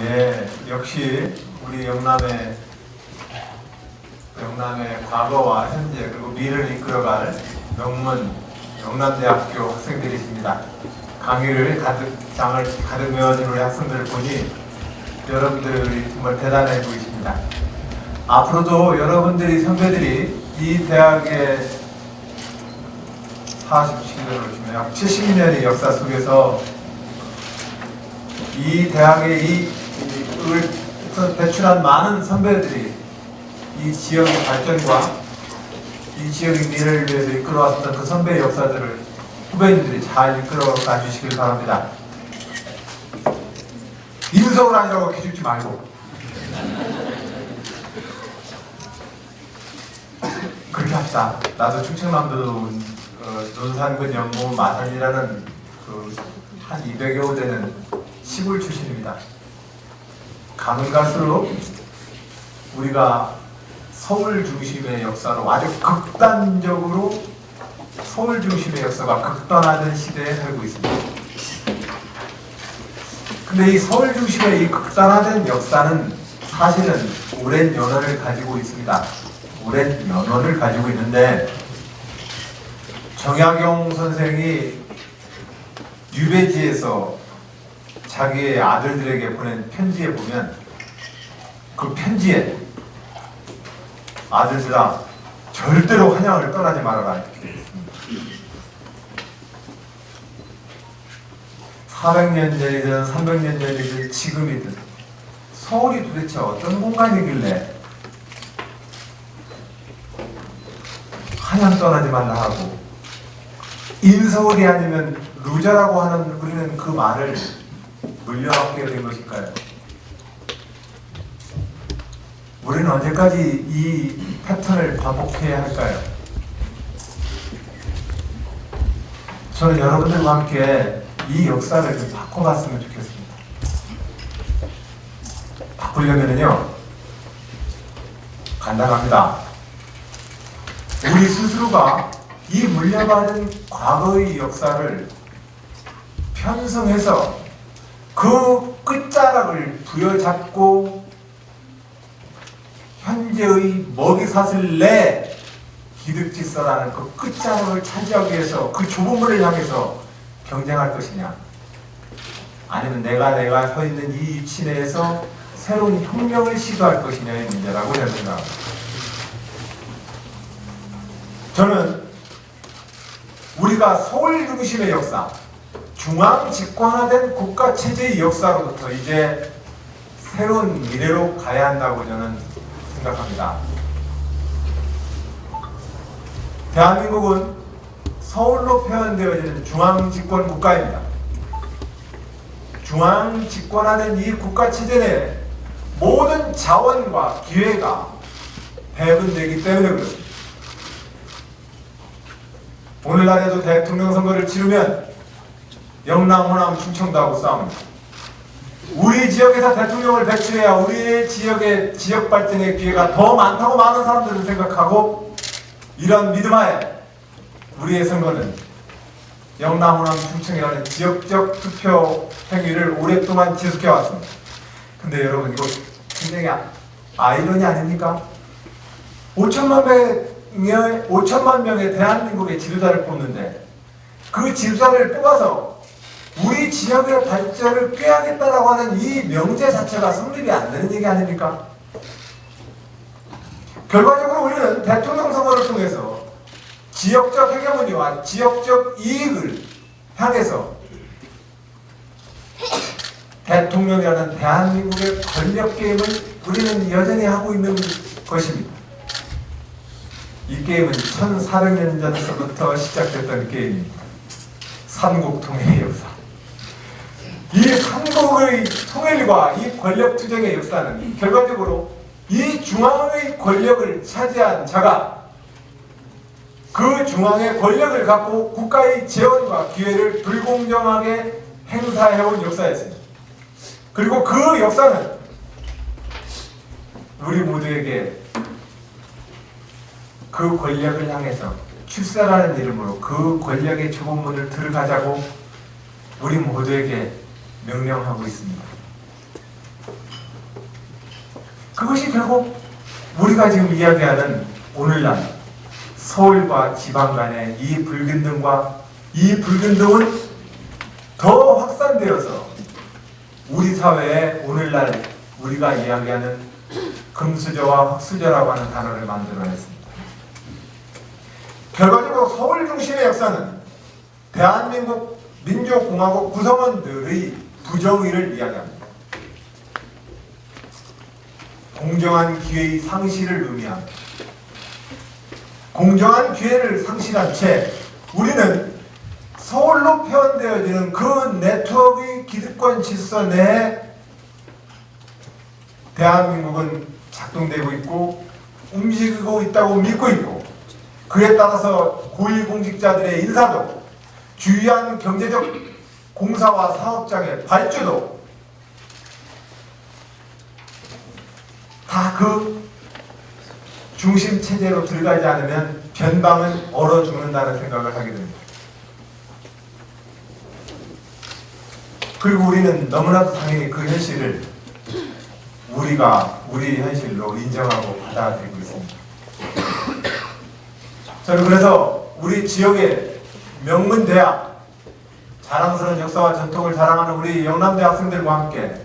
예, 역시 우리 영남의 과거와 현재 그리고 미래를 이끌어갈 명문 영남대학교 학생들이십니다. 강의를 장을 가득 메워진 우리 학생들을 보니 여러분들이 정말 대단해 보이십니다. 앞으로도 여러분들이 선배들이 이 대학의 47년을 주면 약 70년의 역사 속에서 이 대학의 을 배출한 많은 선배들이 이 지역의 발전과 이 지역의 미래를 위해서 이끌어왔던 그 선배의 역사들을 후배님들이 잘 이끌어가 주시길 바랍니다. 인석을 아니라고 기죽지 말고 그렇게 합시다. 나도 충청남도 논산군 영무 마산이라는 한 200여 호 되는 시골 출신입니다. 가면 갈수록 우리가 서울 중심의 역사로 아주 극단적으로 서울 중심의 역사가 극단화된 시대에 살고 있습니다. 근데 이 서울 중심의 이 극단화된 역사는 사실은 오랜 연원을 가지고 있습니다. 오랜 연원을 가지고 있는데 정약용 선생이 유배지에서 자기의 아들들에게 보낸 편지에 보면 그 편지에 아들들아 절대로 한양을 떠나지 말아라 이렇게 되어 있습니다. 400년 전이든 300년 전이든 지금이든 서울이 도대체 어떤 공간이길래 한양 떠나지 말라 하고 인서울이 아니면 루저라고 하는 우리는 그 말을 물려받게 된 것일까요? 우리는 언제까지 이 패턴을 반복해야 할까요? 저는 여러분들과 함께 이 역사를 좀 바꿔봤으면 좋겠습니다. 바꾸려면요 간단합니다. 우리 스스로가 이 물려받은 과거의 역사를 편성해서 그 끝자락을 부여잡고 현재의 먹이사슬 내 기득질서라는 그 끝자락을 차지하기 위해서 그 좁은 문을 향해서 경쟁할 것이냐, 아니면 내가 서 있는 이 위치 내에서 새로운 혁명을 시도할 것이냐의 문제라고 저는 생각합니다. 저는 우리가 서울 중심의 역사, 중앙 집권화된 국가 체제의 역사로부터 이제 새로운 미래로 가야 한다고 저는 생각합니다. 대한민국은 서울로 표현되어지는 중앙 집권 국가입니다. 중앙 집권화된 이 국가 체제 내에 모든 자원과 기회가 배분되기 때문에 그렇습니다. 오늘날에도 대통령 선거를 치르면 영남, 호남, 충청도 하고 싸웁니다. 우리 지역에서 대통령을 배출해야 우리 지역의 지역 발전의 기회가 더 많다고 많은 사람들은 생각하고, 이런 믿음하에 우리의 선거는 영남, 호남, 충청이라는 지역적 투표 행위를 오랫동안 지속해 왔습니다. 근데 여러분, 이거 굉장히 아이러니 아닙니까? 5천만 명의 대한민국의 지도자를 뽑는데 그 지도자를 뽑아서 우리 지역의 발전을 꾀하겠다라고 하는 이 명제 자체가 성립이 안 되는 얘기 아닙니까? 결과적으로 우리는 대통령 선거를 통해서 지역적 헤게모니와 지역적 이익을 향해서 대통령이라는 대한민국의 권력 게임을 우리는 여전히 하고 있는 것입니다. 이 게임은 1400년 전부터 시작됐던 게임입니다. 삼국통일의 역사. 이 삼국의 통일과 이 권력 투쟁의 역사는 결과적으로 이 중앙의 권력을 차지한 자가 그 중앙의 권력을 갖고 국가의 재원과 기회를 불공정하게 행사해온 역사였습니다. 그리고 그 역사는 우리 모두에게 그 권력을 향해서 출세라는 이름으로 그 권력의 좁은 문을 들어가자고 우리 모두에게 명령하고 있습니다. 그것이 결국 우리가 지금 이야기하는 오늘날 서울과 지방 간의 이 불균등과 이 불균등은 더 확산되어서 우리 사회에 오늘날 우리가 이야기하는 금수저와 흑수저라고 하는 단어를 만들어냈습니다. 결과적으로 서울 중심의 역사는 대한민국 민주공화국 구성원들의 부정의를 이야기합니다. 공정한 기회의 상실을 의미합니다. 공정한 기회를 상실한 채 우리는 서울로 표현되어지는 그 네트워크의 기득권 질서 내에 대한민국은 작동되고 있고 움직이고 있다고 믿고 있고, 그에 따라서 고위공직자들의 인사도, 주요한 경제적 공사와 사업장의 발주도 다 그 중심 체제로 들어가지 않으면 변방은 얼어 죽는다는 생각을 하게 됩니다. 그리고 우리는 너무나도 당연히 그 현실을 우리가 우리 현실로 인정하고 받아들이고 있습니다. 저는 그래서 우리 지역의 명문 대학, 자랑스러운 역사와 전통을 자랑하는 우리 영남대 학생들과 함께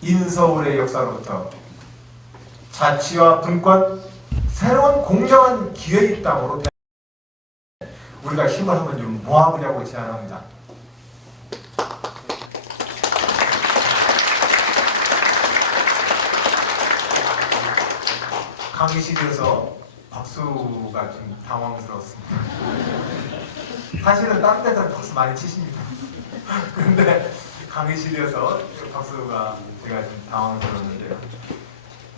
인서울의 역사로부터 자치와 분권, 새로운 공정한 기회의 땅으로 우리가 힘을 한번 좀 모아보자고 제안합니다. 강의실에서 박수가 좀 당황스러웠습니다. 사실은 다른 데서는 박수 많이 치십니다. 그런데 강의실에서 박수가 제가 좀 당황스러웠는데요.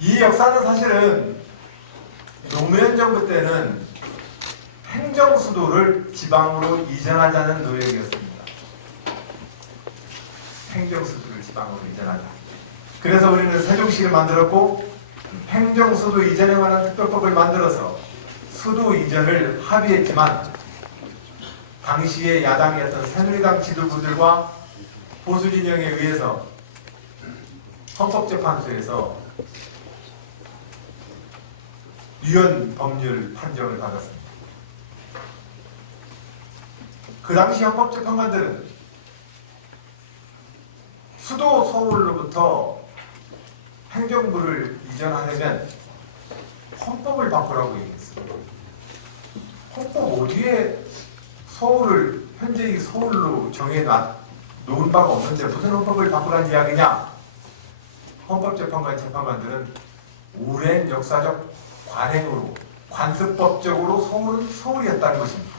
이 역사는 사실은 노무현 정부 때는 행정수도를 지방으로 이전하자는 노력이었습니다. 행정수도를 지방으로 이전하자. 그래서 우리는 세종시를 만들었고, 행정수도 이전에 관한 특별법을 만들어서 수도 이전을 합의했지만, 당시의 야당이었던 새누리당 지도부들과 보수진영에 의해서 헌법재판소에서 위헌 법률 판정을 받았습니다. 그 당시 헌법재판관들은 수도 서울로부터 행정부를 이전하려면 헌법을 바꾸라고 얘기했습니다. 헌법 어디에 서울을 현재의 서울로 정해놓은 바가 없는데 무슨 헌법을 바꾸라는 이야기냐? 헌법재판관 재판관들은 오랜 역사적 관행으로, 관습법적으로 서울은 서울이었다는 것입니다.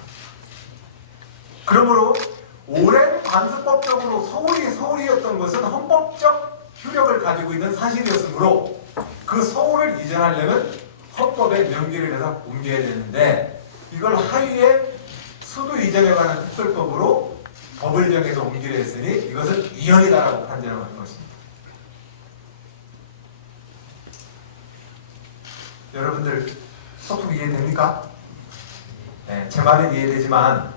그러므로 오랜 관습법적으로 서울이 서울이었던 것은 헌법적 효력을 가지고 있는 사실이었으므로 그 서울을 이전하려면 헌법에 명기를 해서 옮겨야 되는데, 이걸 하위에 수도 이전에 관한 특별법으로 법을 정해서 옮기려 했으니 이것은 위헌이다라고 판정을 한 것입니다. 여러분들 소통 이해됩니까? 네, 제 말은 이해되지만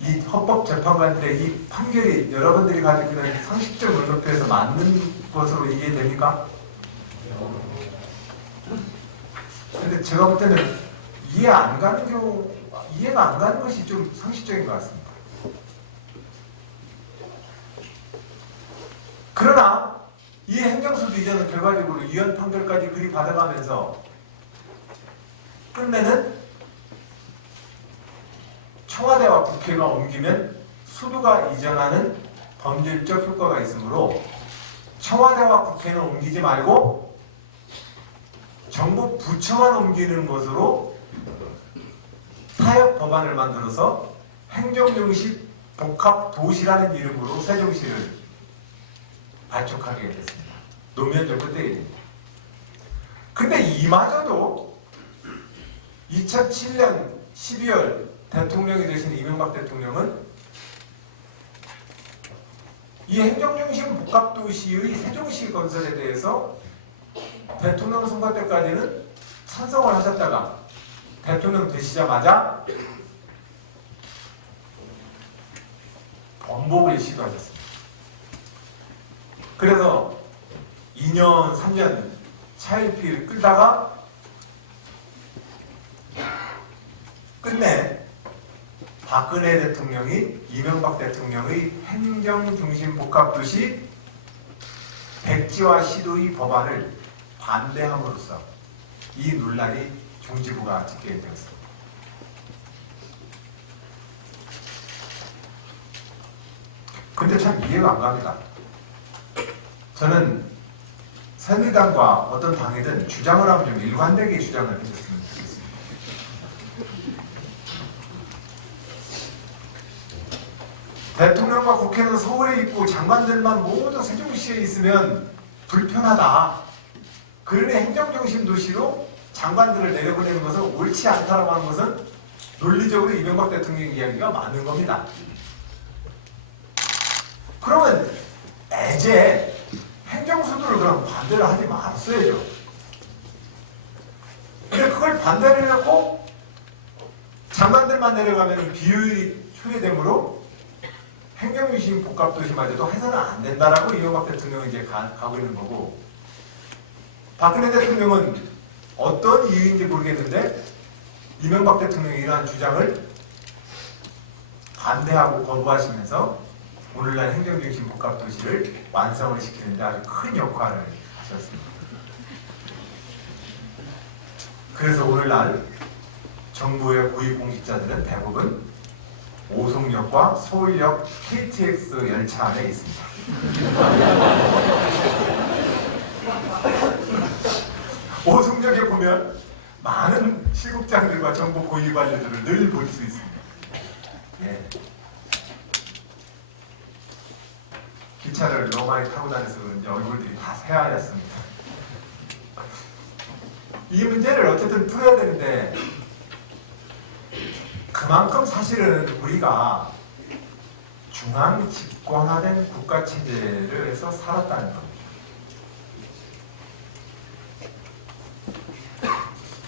이 헌법재판관들의 이 판결이 여러분들이 가지고 있는 상식적 눈높이에서 맞는 것으로 이해됩니까? 근데 제가 볼 때는 이해가 안 가는 것이 좀 상식적인 것 같습니다. 그러나 이 행정수도 이전은 결과적으로 위헌 판결까지 그리 받아가면서 끝내는 청와대와 국회가 옮기면 수도가 이전하는 법률적 효과가 있으므로 청와대와 국회는 옮기지 말고 정부 부처만 옮기는 것으로 타협 법안을 만들어서 행정용식 복합도시라는 이름으로 세종시를 발족하게 됐습니다. 노무현 정부 때입니다. 근데 이마저도 2007년 12월 대통령이 되신 이명박 대통령은 이 행정중심 복합도시의 세종시 건설에 대해서 대통령 선거 때까지는 찬성을 하셨다가 대통령 되시자마자 번복을 시도하셨습니다. 그래서 2년, 3년 차일피일 끌다가 끝내 박근혜 대통령이 이명박 대통령의 행정중심 복합도시 백지화 시도의 법안을 반대함으로써 이 논란이 중지부가 짓게 되었습니다. 근데 참 이해가 안 갑니다. 저는 새누리당과 어떤 당이든 주장을 하면 좀 일관되게 주장을 해줬으면 좋겠습니다. 대통령과 국회는 서울에 있고 장관들만 모두 세종시에 있으면 불편하다. 그러니 행정중심 도시로 장관들을 내려보내는 것은 옳지 않다라고 하는 것은 논리적으로 이명박 대통령 이야기가 맞는 겁니다. 그러면 애제 행정수도를 그럼 반대를 하지 말았어야죠. 근데 그걸 반대를 해놓고 장관들만 내려가면 비효율이 초래되므로 행정중심 복합도시마저도 해서는 안 된다라고 이명박 대통령은 이제 가고 있는 거고, 박근혜 대통령은 어떤 이유인지 모르겠는데 이명박 대통령이 이러한 주장을 반대하고 거부하시면서 오늘날 행정중심 복합도시를 완성을 시키는 데 아주 큰 역할을 하셨습니다. 그래서 오늘날 정부의 고위공직자들은 대부분 오송역과 서울역 KTX 열차 안에 있습니다. 오송역에 보면 많은 시국장들과 정부 고위 관료들을 늘 볼 수 있습니다. 예. 기차를 너무 많이 타고 다녀서 그런지 얼굴들이 다 새하얗습니다. 이 문제를 어쨌든 풀어야 되는데 그만큼 사실은 우리가 중앙 집권화된 국가체제를 해서 살았다는 겁니다.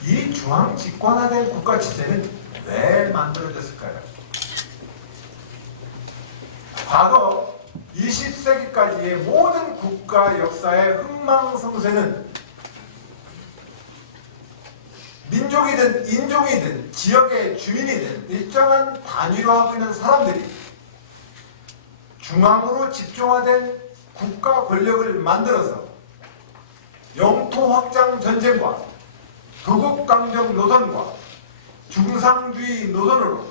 이 중앙 집권화된 국가체제는 왜 만들어졌을까요? 과거 20세기까지의 모든 국가 역사의 흥망성쇠는 민족이든 인종이든 지역의 주민이든 일정한 단위로 하고 있는 사람들이 중앙으로 집중화된 국가 권력을 만들어서 영토 확장 전쟁과 도국강정 노선과 중상주의 노선으로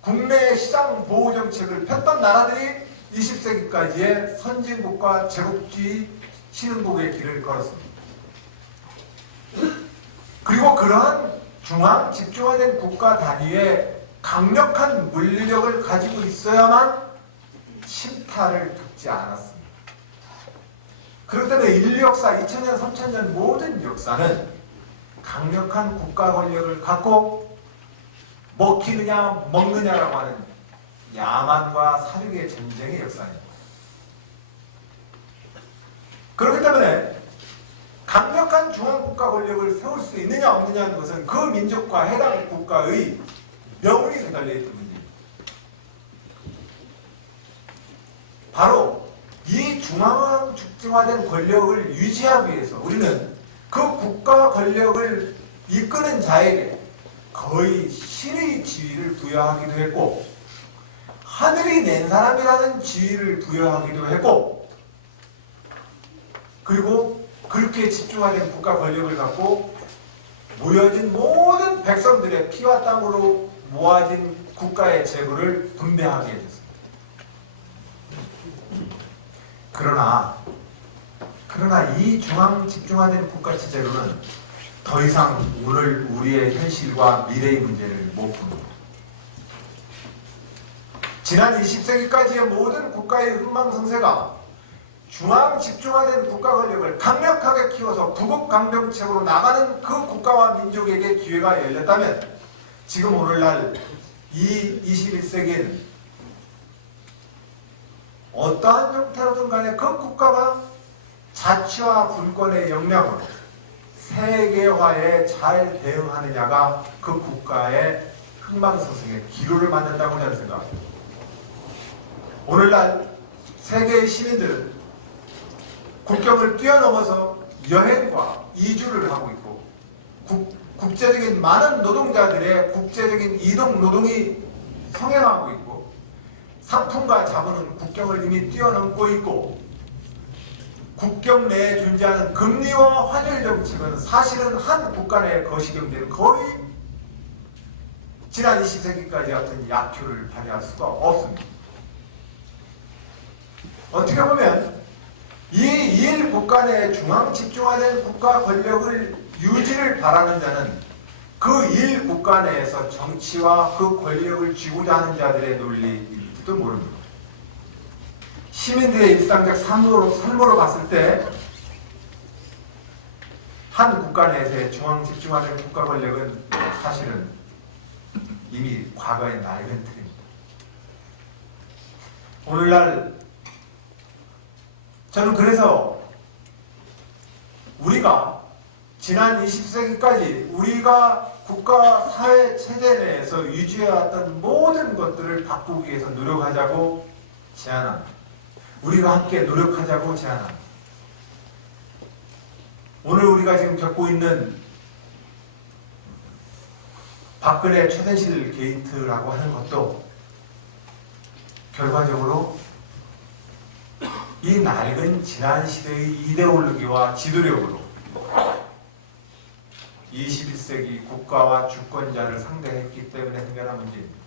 국내 시장 보호 정책을 폈던 나라들이 20세기까지의 선진국가 제국주의 신흥국의 길을 걸었습니다. 그리고 그러한 중앙 집중화된 국가 단위의 강력한 물리력을 가지고 있어야만 침탈을 듣지 않았습니다. 그렇기 때문에 인류 역사 2000년, 3000년 모든 역사는 강력한 국가 권력을 갖고 먹히느냐 먹느냐라고 하는 야만과 사륙의 전쟁의 역사입니다. 그렇기 때문에 강력한 중앙국가 권력을 세울 수 있느냐 없느냐는 것은 그 민족과 해당 국가의 명운이 달려있던 문제입니다. 바로 이 중앙 집중화된 권력을 유지하기 위해서 우리는 그 국가 권력을 이끄는 자에게 거의 신의 지위를 부여하기도 했고 하늘이 낸 사람이라는 지위를 부여하기도 했고, 그리고 그렇게 집중화된 국가 권력을 갖고 모여진 모든 백성들의 피와 땀으로 모아진 국가의 재물을 분배하게 해줬습니다. 그러나 이 중앙 집중화된 국가 체제로는 더 이상 오늘 우리의 현실과 미래의 문제를 못 풉니다. 지난 20세기까지의 모든 국가의 흥망성쇠가 중앙 집중화된 국가 권력을 강력하게 키워서 구국강병책으로 나가는 그 국가와 민족에게 기회가 열렸다면 지금 오늘날 이 21세기에는 어떠한 형태로든 간에 그 국가가 자치와 분권의 역량으로 세계화에 잘 대응하느냐가 그 국가의 흥망성쇠의 기로를 만든다고 저는 생각합니다. 오늘날 세계의 시민들은 국경을 뛰어넘어서 여행과 이주를 하고 있고 국제적인 많은 노동자들의 국제적인 이동 노동이 성행하고 있고 상품과 자본은 국경을 이미 뛰어넘고 있고 국경 내에 존재하는 금리와 환율 정책은 사실은 한 국가 내 거시경제는 거의 지난 20세기까지 어떤 약효를 발휘할 수가 없습니다. 어떻게 보면 이 일 국가 내 중앙 집중화된 국가 권력을 유지를 바라는 자는 그 일 국가 내에서 정치와 그 권력을 쥐고자 하는 자들의 논리일지도 모릅니다. 시민들의 일상적 삶으로 봤을 때 한 국가 내에서의 중앙 집중화된 국가 권력은 사실은 이미 과거의 낡은 틀입니다. 오늘날 저는 그래서 우리가 지난 20세기까지 우리가 국가 사회 체제 내에서 유지해왔던 모든 것들을 바꾸기 위해서 노력하자고 제안합니다. 우리가 함께 노력하자고 제안합니다. 오늘 우리가 지금 겪고 있는 박근혜 최순실 게이트라고 하는 것도 결과적으로 이 낡은 지난 시대의 이데올로기와 지도력으로 21세기 국가와 주권자를 상대했기 때문에 생겨난 문제입니다.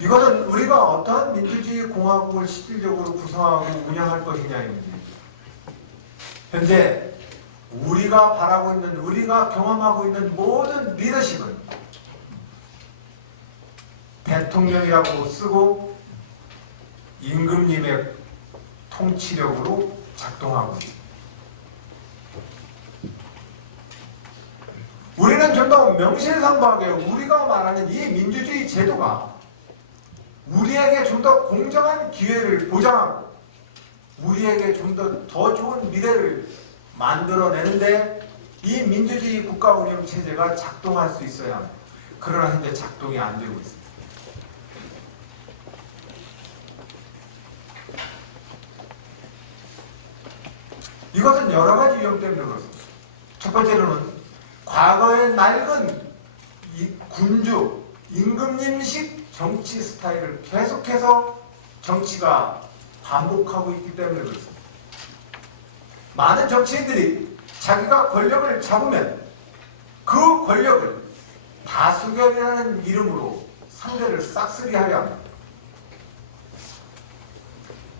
이것은 우리가 어떠한 민주주의 공화국을 실질적으로 구성하고 운영할 것이냐의 문제입니다. 현재 우리가 바라고 있는, 우리가 경험하고 있는 모든 리더십은 대통령이라고 쓰고 임금님의 통치력으로 작동하고 있습니다. 우리는 좀 더 명실상부하게 우리가 말하는 이 민주주의 제도가 우리에게 좀 더 공정한 기회를 보장하고 우리에게 좀 더 좋은 미래를 만들어내는데 이 민주주의 국가 운영 체제가 작동할 수 있어야 합니다. 그러나 현재 작동이 안 되고 있습니다. 이것은 여러 가지 이유 때문에 그렇습니다. 첫 번째로는 과거의 낡은 군주, 임금님식 정치 스타일을 계속해서 정치가 반복하고 있기 때문에 그렇습니다. 많은 정치인들이 자기가 권력을 잡으면 그 권력을 다수결이라는 이름으로 상대를 싹쓸이하려 합니다.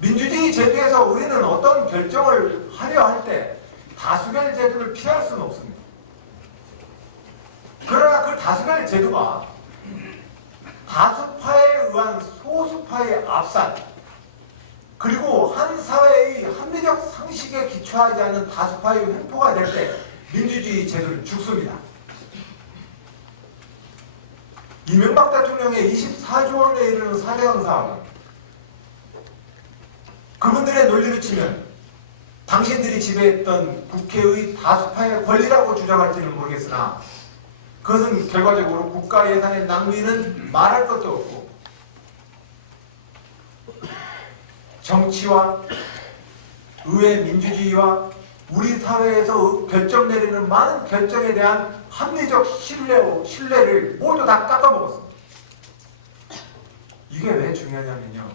민주주의 제도에서 우리는 어떤 결정을 하려 할 때 다수결 제도를 피할 수는 없습니다. 그러나 그 다수결 제도가 다수파에 의한 소수파의 압살, 그리고 한 사회의 합리적 상식에 기초하지 않은 다수파의 횡포가 될 때 민주주의 제도는 죽습니다. 이명박 대통령의 24조 원에 이르는 사대강 사업, 그분들의 논리를 치면 당신들이 지배했던 국회의 다수파의 권리라고 주장할지는 모르겠으나 그것은 결과적으로 국가 예산의 낭비는 말할 것도 없고 정치와 의회 민주주의와 우리 사회에서 결정 내리는 많은 결정에 대한 합리적 신뢰를 모두 다 깎아먹었습니다. 이게 왜 중요하냐면요,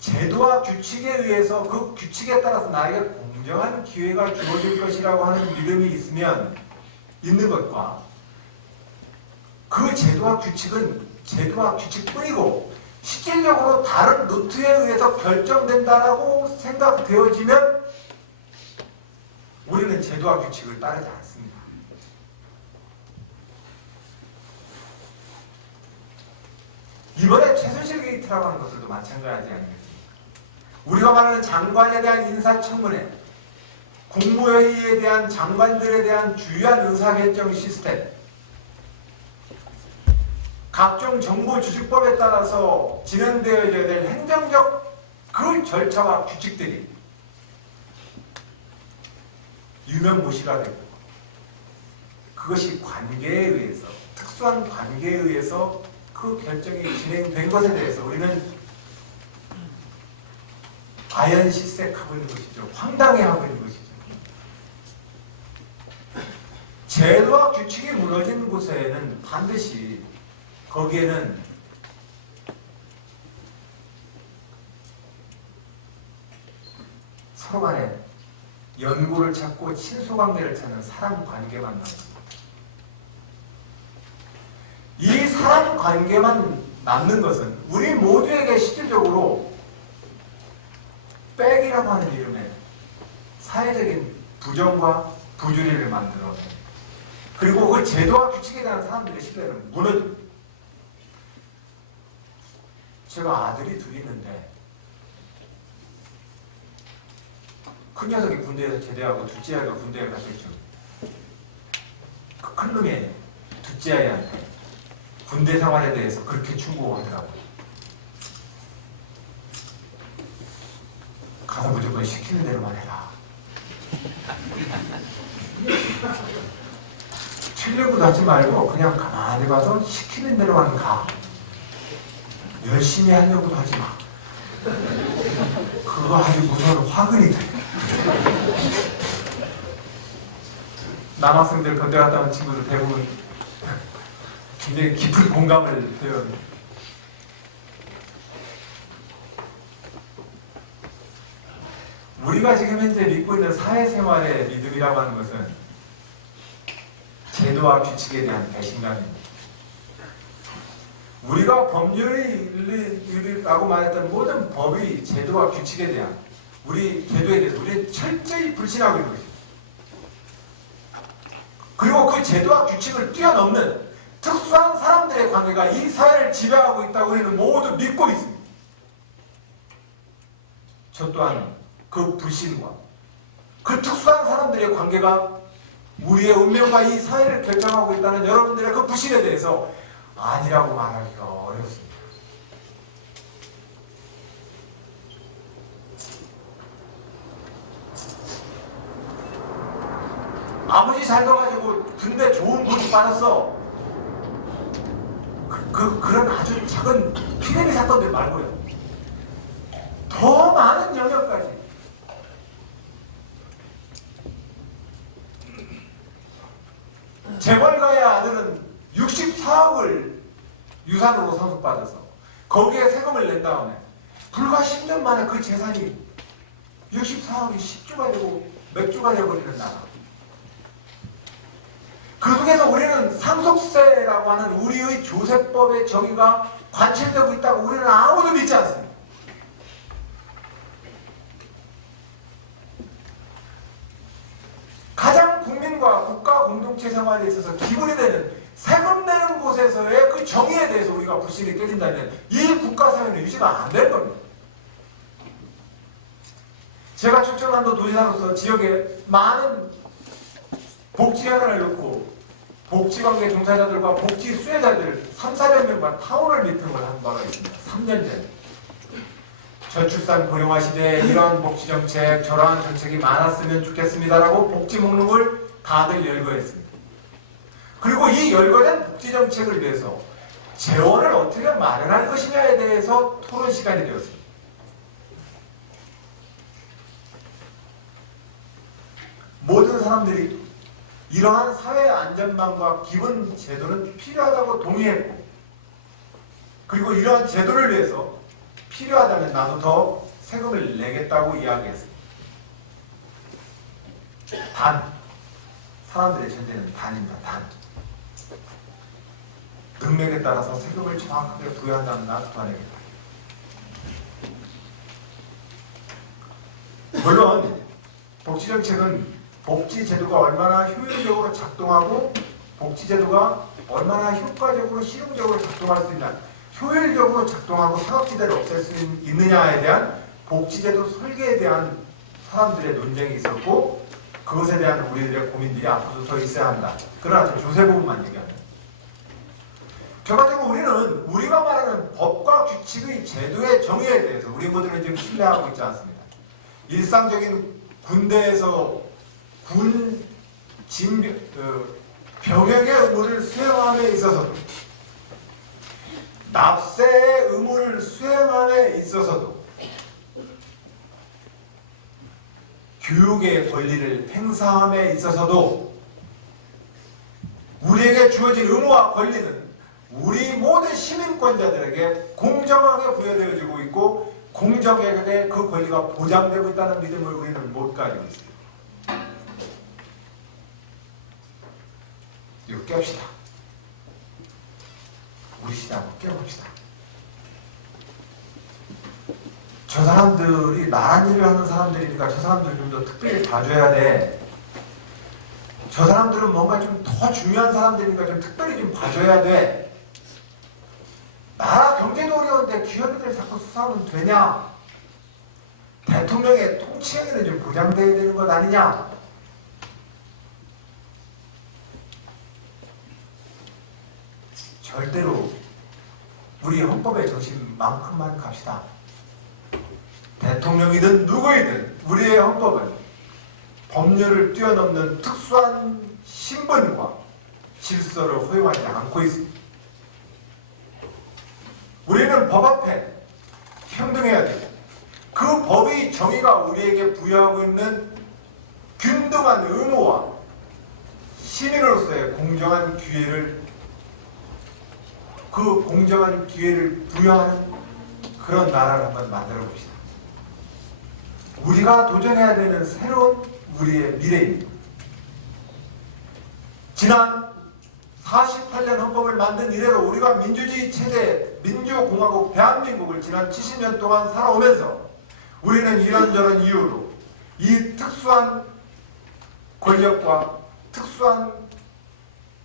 제도와 규칙에 의해서 그 규칙에 따라서 나에게 공정한 기회가 주어질 것이라고 하는 믿음이 있는 것과 그 제도와 규칙은 제도와 규칙뿐이고 실질적으로 다른 루트에 의해서 결정된다라고 생각되어지면 우리는 제도와 규칙을 따르지 않습니다. 이번에 최순실 게이트라고 하는 것들도 마찬가지 아니겠습니까? 우리가 말하는 장관에 대한 인사청문회, 국무회의에 대한 장관들에 대한 주요한 의사결정 시스템, 각종 정보주식법에 따라서 진행되어야 될 행정적 그 절차와 규칙들이 유명무실화되고 그것이 관계에 의해서, 특수한 관계에 의해서 그 결정이 진행된 것에 대해서 우리는 아연실색하고 있는 것이죠. 황당해하고 있는 것이죠. 제도와 규칙이 무너진 곳에는 반드시 거기에는 서로 간에 연고를 찾고 친소관계를 찾는 사람 관계만 남습니다. 이 사람 관계만 남는 것은 우리 모두에게 실질적으로 백이라고 하는 이름의 사회적인 부정과 부주의를 만들어내. 그리고 그 제도와 규칙에 대한 사람들의 신뢰는 무너집니다. 제가 아들이 둘이 있는데 큰 녀석이 군대에서 제대하고 둘째 아이가 군대에 갔겠죠. 그 큰 놈이 둘째 아이한테 군대 생활에 대해서 그렇게 충고하더라고요. 가서 무조건 시키는 대로만 해라. 틀려고도 하지 말고 그냥 가만히 가서 시키는 대로만 가. 열심히 하려고도 하지 마. 그거 아주 무서운 화근이 돼. 남학생들 군대 갔다 온 친구들 대부분 굉장히 깊은 공감을 해요. 우리가 지금 현재 믿고 있는 사회생활의 믿음이라고 하는 것은 제도와 규칙에 대한 배신감입니다. 우리가 법률이라고 말했던 모든 법의 제도와 규칙에 대한 우리 제도에 대해서 우리는 철저히 불신하고 있는 것입니다. 그리고 그 제도와 규칙을 뛰어넘는 특수한 사람들의 관계가 이 사회를 지배하고 있다고 우리는 모두 믿고 있습니다. 저 또한 그 불신과 그 특수한 사람들의 관계가 우리의 운명과 이 사회를 결정하고 있다는 여러분들의 그 불신에 대해서 아니라고 말하기가 어렵습니다. 아버지 잘 둬가지고 군대 좋은 군이 빠졌어. 그런 아주 작은 피레미 사건들 말고요. 더 많은 영역까지. 재벌가의 아들은 64억을 유산으로 상속받아서 거기에 세금을 낸 다음에 불과 10년 만에 그 재산이 64억이 10주가 되고 몇 주가 되어버리는 나라. 그 속에서 우리는 상속세라고 하는 우리의 조세법의 정의가 관철되고 있다고 우리는 아무도 믿지 않습니다. 가장 국민과 국가 공동체 생활에 있어서 기본이 되는 세금 내는 곳에서의 그 정의에 대해서 우리가 불신이 깨진다면 이 국가사회는 유지가 안 될 겁니다. 제가 충청남도 도지사로서 지역에 많은 복지회관을 넣고 복지관계 종사자들과 복지 수혜자들 3,400 명과 타운을 미팅을 한 바가 있습니다. 3년 전에. 저출산 고령화 시대에 이러한 복지정책, 저러한 정책이 많았으면 좋겠습니다라고 복지 목록을 다들 열거했습니다. 그리고 이 열거된 복지정책을 위해서 재원을 어떻게 마련할 것이냐에 대해서 토론 시간이 되었습니다. 모든 사람들이 이러한 사회 안전망과 기본 제도는 필요하다고 동의했고, 그리고 이러한 제도를 위해서 필요하다면 나도 더 세금을 내겠다고 이야기했습니다. 단, 사람들의 전제는 단입니다. 단. 능력에 따라서 세금을 정확하게 부여한다면 나도 도와내겠다. 물론 복지정책은 복지제도가 얼마나 효율적으로 작동하고 복지제도가 얼마나 효과적으로 실용적으로 작동할 수 있냐, 효율적으로 작동하고 사각지대를 없앨 수 있느냐에 대한 복지제도 설계에 대한 사람들의 논쟁이 있었고, 그것에 대한 우리들의 고민들이 앞으로도 더 있어야 한다. 그러나 저 조세 부분만 얘기하면, 결과적으로 우리는 우리가 말하는 법과 규칙의 제도의 정의에 대해서 우리 모두는 지금 신뢰하고 있지 않습니다. 일상적인 군대에서 병역의 의무를 수행함에 있어서도, 납세의 의무를 수행함에 있어서도, 교육의 권리를 행사함에 있어서도 우리에게 주어진 의무와 권리는 우리 모든 시민권자들에게 공정하게 부여되어지고 있고 공정하게 그 권리가 보장되고 있다는 믿음을 우리는 못 가지고 있어요. 이거 깹시다. 우리 시대한번 깨봅시다. 저 사람들이 나란 일을 하는 사람들이니까 저 사람들 좀 더 특별히 봐줘야 돼. 저 사람들은 뭔가 좀 더 중요한 사람들이니까 좀 특별히 좀 봐줘야 돼. 나라 경제도 어려운데 기업인들 자꾸 수사하면 되냐? 대통령의 통치행위는 좀 보장돼야 되는 것 아니냐? 절대로 우리 헌법의 정신만큼만 갑시다. 대통령이든 누구이든 우리의 헌법은 법률을 뛰어넘는 특수한 신분과 질서를 허용하지 않고 있습니다. 우리는 법 앞에 평등해야 됩니다. 그 법의 정의가 우리에게 부여하고 있는 균등한 의무와 시민으로서의 공정한 기회를, 그 공정한 기회를 부여하는 그런 나라를 한번 만들어 봅시다. 우리가 도전해야 되는 새로운 우리의 미래입니다. 지난 48년 헌법을 만든 이래로 우리가 민주주의 체제, 민주공화국 대한민국을 지난 70년 동안 살아오면서 우리는 이런저런 이유로 이 특수한 권력과 특수한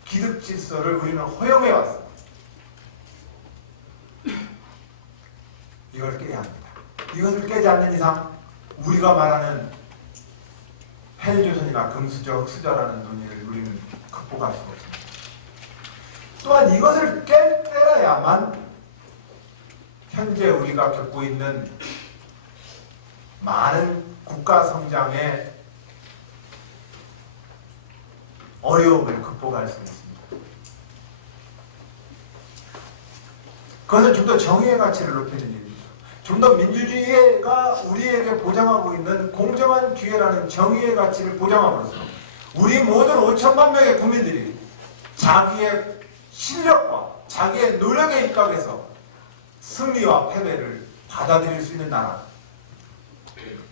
기득 질서를 우리는 허용해왔습니다. 이걸 깨야 합니다. 이것을 깨지 않는 이상 우리가 말하는 헬조선이나 금수저, 흑수저라는 논의를 우리는 극복할 수가 없습니다. 또한 이것을 깨달아야만 현재 우리가 겪고 있는 많은 국가 성장의 어려움을 극복할 수 있습니다. 그것은 좀 더 정의의 가치를 높이는 일입니다. 좀 더 민주주의가 우리에게 보장하고 있는 공정한 기회라는 정의의 가치를 보장함으로써 우리 모든 5천만 명의 국민들이 자기의 실력과 자기의 노력에 입각해서 승리와 패배를 받아들일 수 있는 나라,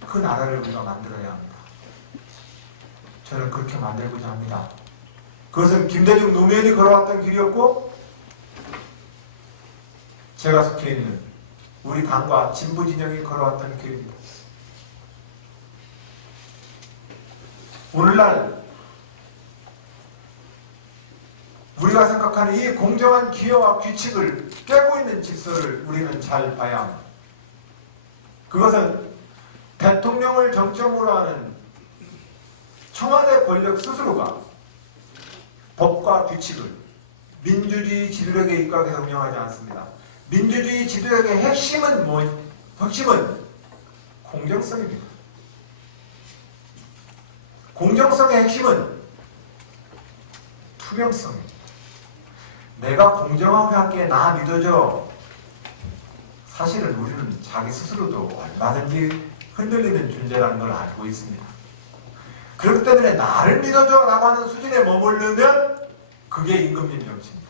그 나라를 우리가 만들어야 합니다. 저는 그렇게 만들고자 합니다. 그것은 김대중 노무현이 걸어왔던 길이었고 제가 속해 있는 우리 당과 진보 진영이 걸어왔던 길입니다. 오늘날 우리가 생각하는 이 공정한 기여와 규칙을 깨고 있는 질서를 우리는 잘 봐야 합니다. 그것은 대통령을 정점으로 하는 청와대 권력 스스로가 법과 규칙을 민주주의 지도력에 입각해서 운영하지 않습니다. 민주주의 지도력의 핵심은 핵심은 공정성입니다. 공정성의 핵심은 투명성입니다. 내가 공정하게 할게, 나 믿어줘. 사실은 우리는 자기 스스로도 얼마든지 흔들리는 존재라는 걸 알고 있습니다. 그렇기 때문에 나를 믿어줘 라고 하는 수준에 머무르면 그게 임금님 정치입니다.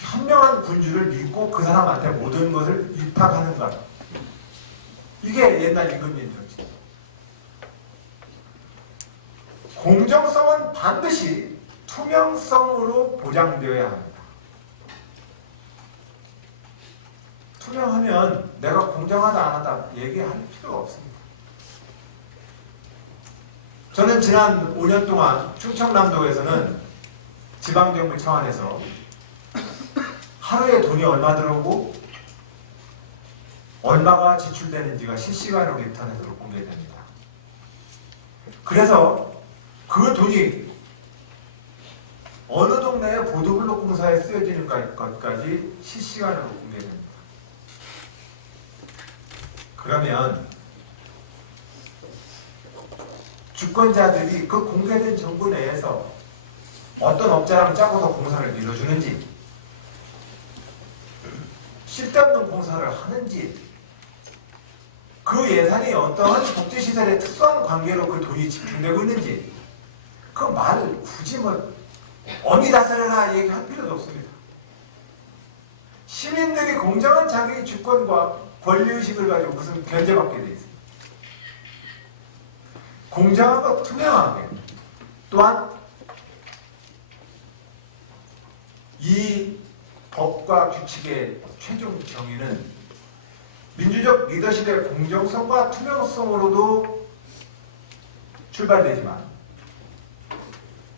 현명한 군주를 믿고 그 사람한테 모든 것을 위탁하는 것. 이게 옛날 임금님 정치입니다. 공정성은 반드시 투명성으로 보장되어야 합니다. 투명하면 내가 공정하다 안 하다 얘기할 필요가 없습니다. 저는 지난 5년 동안 충청남도에서는 지방정부 차원에서 하루에 돈이 얼마 들어오고 얼마가 지출되는지가 실시간으로 인터넷으로 공개됩니다. 그래서 그 돈이 어느 동네의 보도블록 공사에 쓰여지는 것까지 실시간으로 공개됩니다. 그러면 주권자들이 그 공개된 정보 내에서 어떤 업자랑 짜고서 공사를 밀어주는지, 쓸데없는 공사를 하는지, 그 예산이 어떠한 복지시설의 특수한 관계로 그 돈이 집중되고 있는지, 그 말을 굳이 어미 다스려라 얘기할 필요도 없습니다. 시민들이 공정한 자기 주권과 권리의식을 가지고 무슨 견제받게 돼 있습니다. 공정하고 투명하게, 또한 이 법과 규칙의 최종 정의는 민주적 리더십의 공정성과 투명성으로도 출발되지만,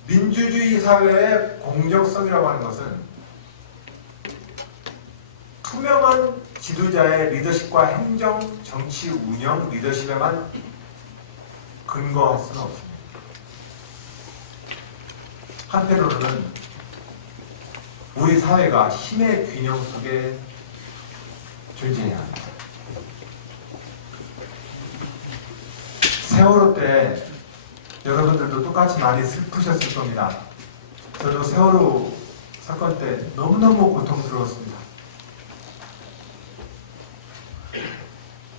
민주주의 사회의 공정성이라고 하는 것은 투명한 지도자의 리더십과 행정, 정치, 운영, 리더십에만 근거할 수는 없습니다. 한편으로는 우리 사회가 힘의 균형 속에 존재해야 합니다. 세월호 때 여러분들도 똑같이 많이 슬프셨을 겁니다. 저도 세월호 사건 때 너무너무 고통스러웠습니다.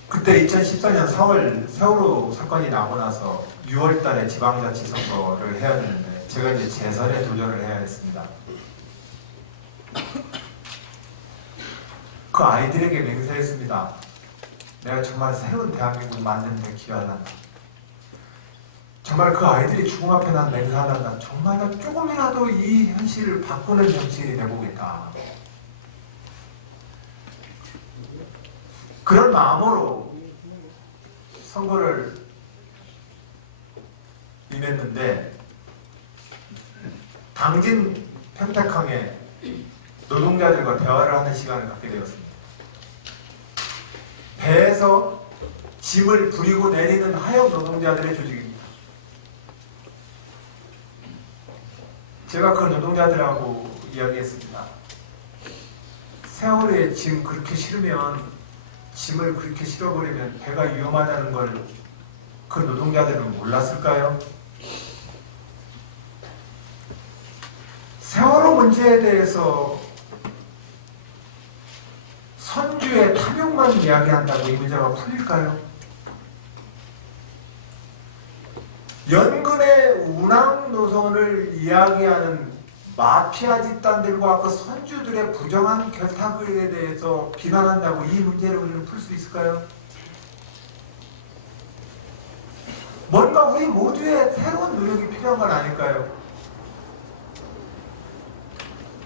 그때 2014년 4월 세월호 사건이 나고 나서 6월 달에 지방자치 선거를 해야 되는데 제가 이제 재선에 도전을 해야 했습니다. 그 아이들에게 맹세했습니다. 내가 정말 새로운 대한민국 만드는 데 기여한다. 정말 그 아이들이 죽음 앞에 난 맹세한다. 정말 나 조금이라도 이 현실을 바꾸는 정치인이 되보겠다. 그런 마음으로 선거를 임했는데, 당진 평택항에 노동자들과 대화를 하는 시간을 갖게 되었습니다. 배에서 짐을 부리고 내리는 하역 노동자들의 조직입니다. 제가 그 노동자들하고 이야기했습니다. 세월에 짐 그렇게 실으면, 짐을 그렇게 실어버리면 배가 위험하다는 걸 그 노동자들은 몰랐을까요? 세월호 문제에 대해서 선주의 탐욕만 이야기한다고 이 문제가 풀릴까요? 연근의 운항 노선을 이야기하는 마피아 집단들과 그 선주들의 부정한 결탁에 대해서 비난한다고 이 문제를 우리는 풀 수 있을까요? 뭔가 우리 모두의 새로운 노력이 필요한 건 아닐까요?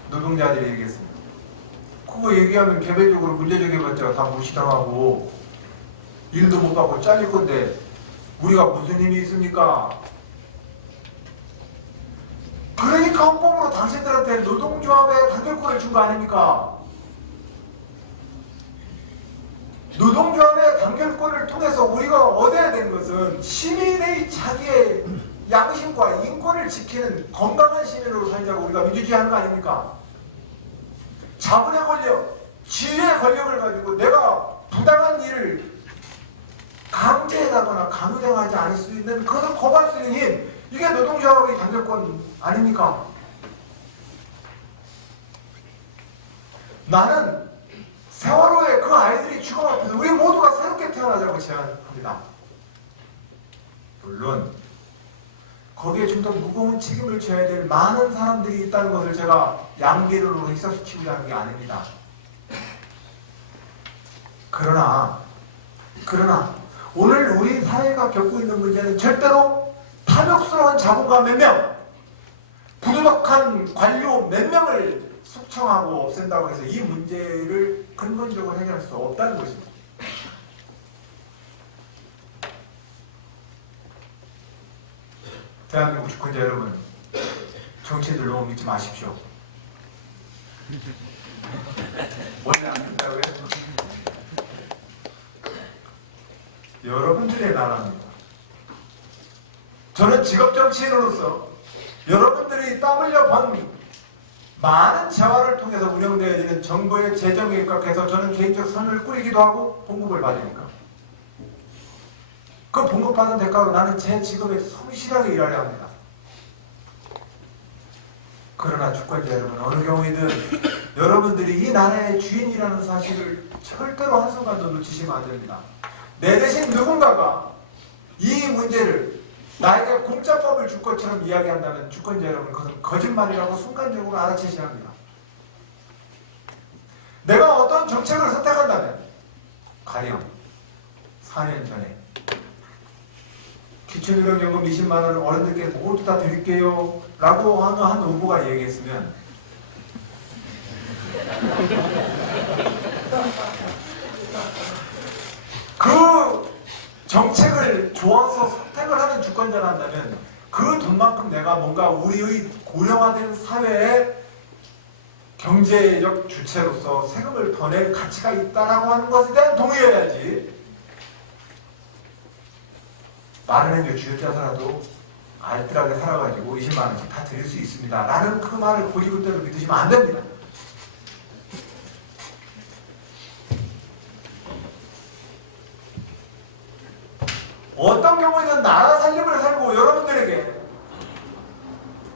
노동자들이 얘기했습니다. 그거 얘기하면 개별적으로 문제제기해봤자 다 무시당하고 일도 못 받고 잘릴 건데 우리가 무슨 힘이 있습니까? 그러니까 헌법으로 당신들한테 노동조합의 단결권을 준 거 아닙니까? 노동조합의 단결권을 통해서 우리가 얻어야 되는 것은 시민의 자기의 양심과 인권을 지키는 건강한 시민으로 살자고 우리가 민주주의 하는 거 아닙니까? 자본의 권력, 지위의 권력을 가지고 내가 부당한 일을 강제하거나 강요당하지 않을 수 있는, 그것을 거부할 수 있는 힘, 이게 노동조합의 단결권 아닙니까? 나는 세월호에 그 아이들이 죽음 앞에서 우리 모두가 새롭게 태어나자고 제안합니다. 물론 거기에 좀 더 무거운 책임을 져야 될 많은 사람들이 있다는 것을 제가 양비론으로 희석시키고자 하는 게 아닙니다. 그러나 오늘 우리 사회가 겪고 있는 문제는 절대로 탐욕스러운 자본가 몇 명, 부도덕한 관료 몇 명을 숙청하고 없앤다고 해서 이 문제를 근본적으로 해결할 수 없다는 것입니다. 대한민국 주권자 여러분, 정치인들 너무 믿지 마십시오. 원래 안 된다고요? 여러분들의 나라입니다. 저는 직업 정치인으로서 여러분들이 땀 흘려 번 많은 재화를 통해서 운영되어지는 정부의 재정에 입각해서 저는 개인적 선을 꾸리기도 하고 봉급을 받으니까 그 봉급받은 대가로 나는 제 직업에 성실하게 일하려 합니다. 그러나 주권자 여러분, 어느 경우에든 여러분들이 이 나라의 주인이라는 사실을 절대로 한순간도 놓치시면 안 됩니다. 내 대신 누군가가 이 문제를 나에게 공짜법을 줄 것처럼 이야기한다면 주권자 여러분, 그것은 거짓말이라고 순간적으로 알아채셔야 합니다. 내가 어떤 정책을 선택한다면, 가령 4년 전에 기초노령연금 20만 원을 어른들께 모두 다 드릴게요 라고 하는 한 후보가 얘기했으면 그 정책을 좋아서 선택을 하는 주권자란다면 그 돈만큼 내가 뭔가 우리의 고령화된 사회의 경제적 주체로서 세금을 더 낼 가치가 있다라고 하는 것에 대한 동의해야지. 많은 행위 쥐어짜서라도 알뜰하게 살아가지고 20만 원씩 다 드릴 수 있습니다 라는 그 말을 고지그대로 믿으시면 안 됩니다. 어떤 경우에는 나라 살림을 살고 여러분들에게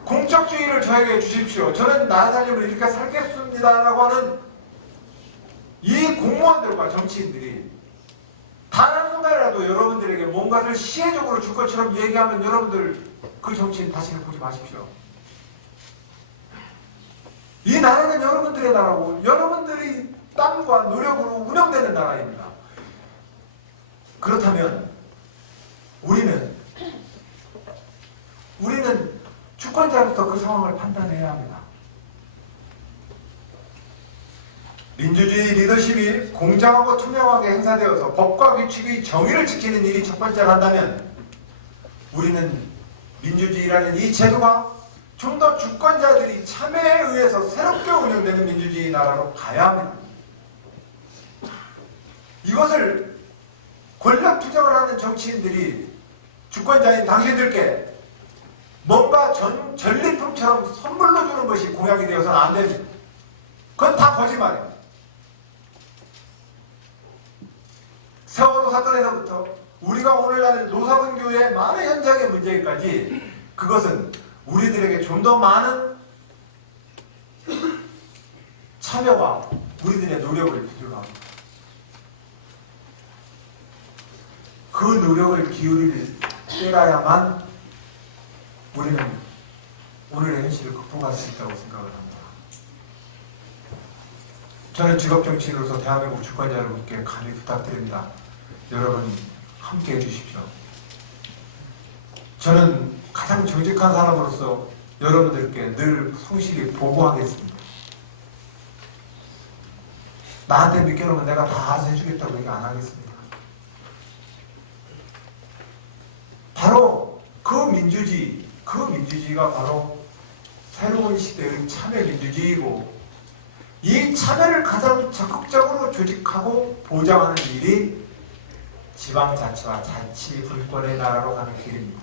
공적주의를 저에게 주십시오, 저는 나라 살림을 이렇게 살겠습니다 라고 하는 이 공무원들과 정치인들이 단 한순간이라도 여러분들에게 뭔가를 시혜적으로 줄 것처럼 얘기하면 여러분들 그 정치인 다시는 보지 마십시오. 이 나라는 여러분들의 나라고 여러분들이 땀과 노력으로 운영되는 나라입니다. 그렇다면 우리는 주권자로서 그 상황을 판단해야 합니다. 민주주의 리더십이 공정하고 투명하게 행사되어서 법과 규칙의 정의를 지키는 일이 첫 번째란다면 우리는 민주주의라는 이 제도가 좀 더 주권자들이 참여에 의해서 새롭게 운영되는 민주주의 나라로 가야 합니다. 이것을 권력 투쟁을 하는 정치인들이 주권자인 당신들께 뭔가 전리품처럼 선물로 주는 것이 공약이 되어서는 안 됩니다. 그건 다 거짓말이에요. 세월호 사건에서부터 우리가 오늘날 노사분교의 많은 현장의 문제까지 그것은 우리들에게 좀 더 많은 참여와 우리들의 노력을 필요로 합니다. 그 노력을 기울일 때라야만 우리는 오늘의 현실을 극복할 수 있다고 생각을 합니다. 저는 직업정치인으로서 대한민국 주권자 여러분께 감히 부탁드립니다. 여러분 함께 해주십시오. 저는 가장 정직한 사람으로서 여러분들께 늘 성실히 보고하겠습니다. 나한테 맡겨놓으면 내가 다 알아서 해주겠다고 얘기 안 하겠습니다. 바로 그 민주주의가 바로 새로운 시대의 참여 민주주의이고 이 참여를 가장 적극적으로 조직하고 보장하는 일이 지방자치와 자치분권의 나라로 가는 길입니다.